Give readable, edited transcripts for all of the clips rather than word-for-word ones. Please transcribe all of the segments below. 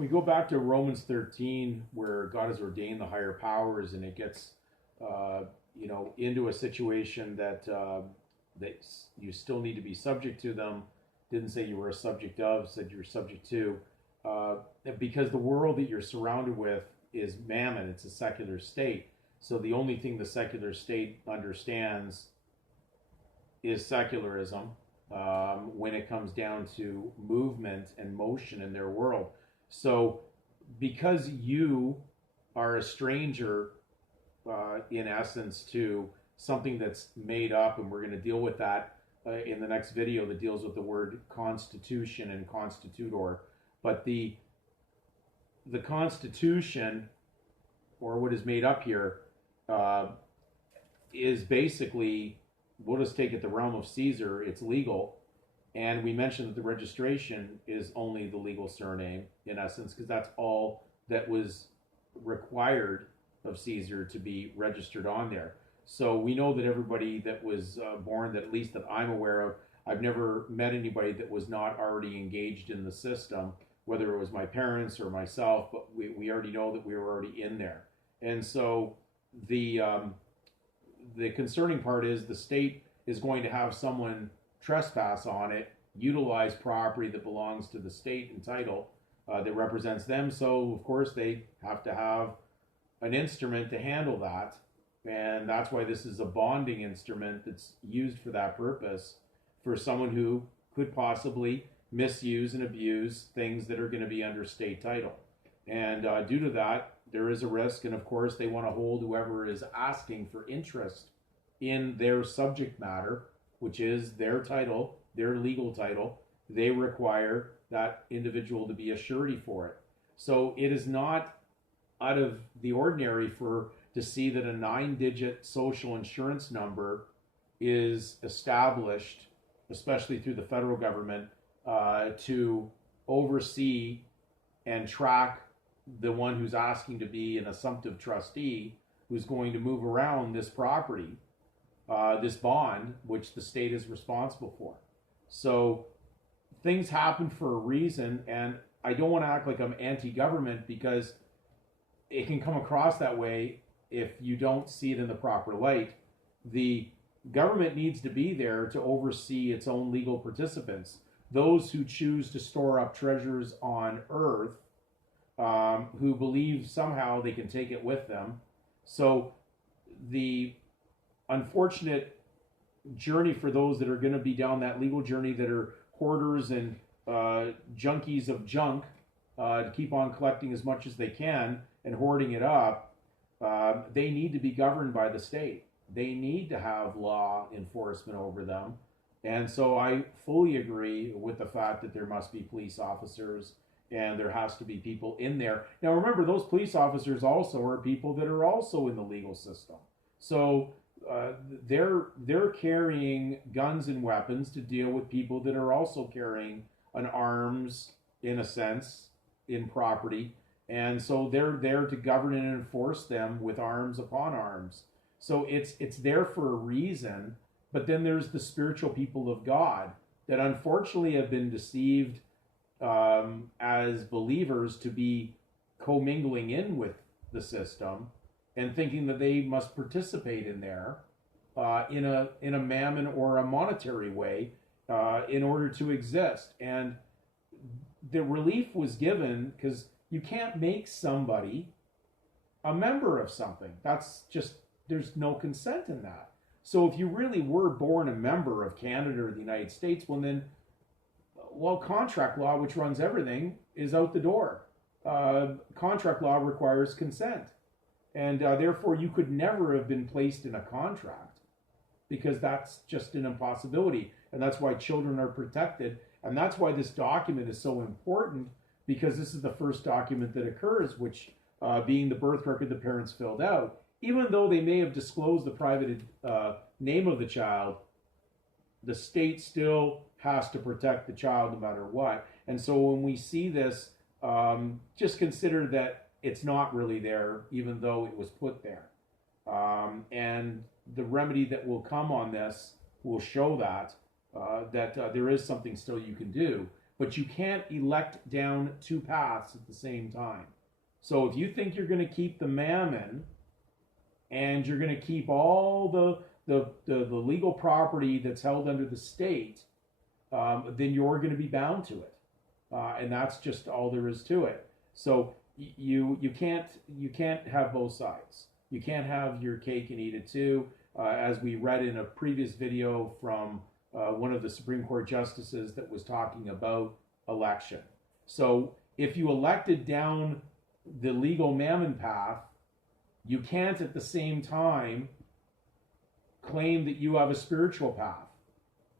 we go back to Romans 13, where God has ordained the higher powers, and it gets, into a situation that you still need to be subject to them. Didn't say you were a subject of, said you were subject to, uh, because the world that you're surrounded with is mammon. It's a secular state. So the only thing the secular state understands is secularism when it comes down to movement and motion in their world. So, because you are a stranger, in essence, to something that's made up, and we're going to deal with that in the next video that deals with the word constitution and constitutor. But the Constitution, or what is made up here, uh, is basically, we'll just take it the realm of Caesar. It's legal, and we mentioned that the registration is only the legal surname in essence, because that's all that was required of Caesar to be registered on there. So we know that everybody that was born, that at least that I'm aware of, I've never met anybody that was not already engaged in the system, whether it was my parents or myself, but we already know that we were already in there. And so the the concerning part is the state is going to have someone trespass on it, utilize property that belongs to the state and title that represents them. So, of course, they have to have an instrument to handle that. And that's why this is a bonding instrument that's used for that purpose, for someone who could possibly misuse and abuse things that are going to be under state title. And due to that, there is a risk. And of course, they want to hold whoever is asking for interest in their subject matter, which is their title, their legal title. They require that individual to be a surety for it. So it is not out of the ordinary for to see that a 9-digit social insurance number is established, especially through the federal government, to oversee and track the one who's asking to be an assumptive trustee, who's going to move around this property, this bond, which the state is responsible for. So things happen for a reason, and I don't want to act like I'm anti-government, because it can come across that way if you don't see it in the proper light. The government needs to be there to oversee its own legal participants, those who choose to store up treasures on earth, who believe somehow they can take it with them. So the unfortunate journey for those that are going to be down that legal journey, that are hoarders and junkies of junk, to keep on collecting as much as they can and hoarding it up, they need to be governed by the state. They need to have law enforcement over them. And so I fully agree with the fact that there must be police officers and there has to be people in there. Now remember, those police officers also are people that are also in the legal system. So they're carrying guns and weapons to deal with people that are also carrying an arms, in a sense, in property. And so they're there to govern and enforce them with arms upon arms. So it's there for a reason. But then there's the spiritual people of God that unfortunately have been deceived as believers to be commingling in with the system and thinking that they must participate in there in a mammon or a monetary way in order to exist. And the relief was given because you can't make somebody a member of something. That's just, there's no consent in that. So if you really were born a member of Canada or the United States, well then, contract law, which runs everything, is out the door. Contract law requires consent. And therefore you could never have been placed in a contract, because that's just an impossibility. And that's why children are protected. And that's why this document is so important, because this is the first document that occurs, which being the birth record the parents filled out. Even though they may have disclosed the private name of the child, the state still has to protect the child no matter what. And so when we see this, just consider that it's not really there, even though it was put there. And the remedy that will come on this will show that there is something still you can do. but you can't elect down two paths at the same time. So if you think you're going to keep the mammon and you're going to keep all the legal property that's held under the state, then you're going to be bound to it, and that's just all there is to it. So you can't have both sides. You can't have your cake and eat it too. As we read in a previous video from one of the Supreme Court justices that was talking about election. So if you elected down the legal mammon path, you can't at the same time claim that you have a spiritual path,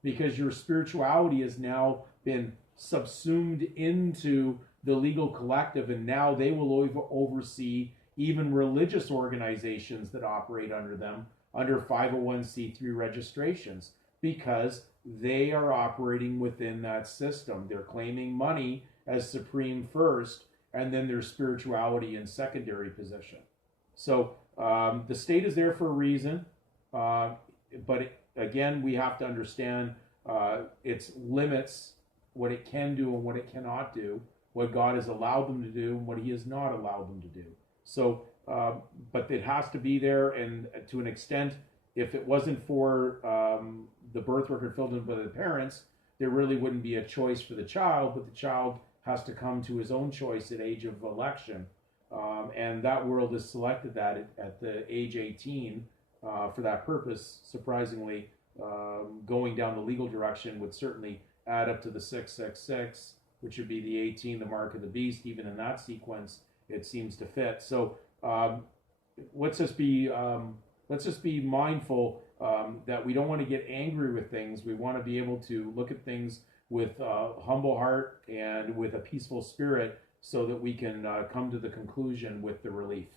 because your spirituality has now been subsumed into the legal collective, and now they will oversee even religious organizations that operate under them under 501c3 registrations, because they are operating within that system. They're claiming money as supreme first, and then their spirituality in secondary position. So the state is there for a reason, but again, we have to understand its limits, what it can do and what it cannot do, what God has allowed them to do and what he has not allowed them to do. So, but it has to be there, and to an extent, if it wasn't for the birth record filled in by the parents, there really wouldn't be a choice for the child, but the child has to come to his own choice at age of election. And that world has selected that at the age 18 for that purpose. Surprisingly, going down the legal direction would certainly add up to the 666, which would be the 18, the mark of the beast. Even in that sequence, it seems to fit. So let's just be mindful that we don't want to get angry with things. We want to be able to look at things with a humble heart and with a peaceful spirit, so that we can come to the conclusion with the relief.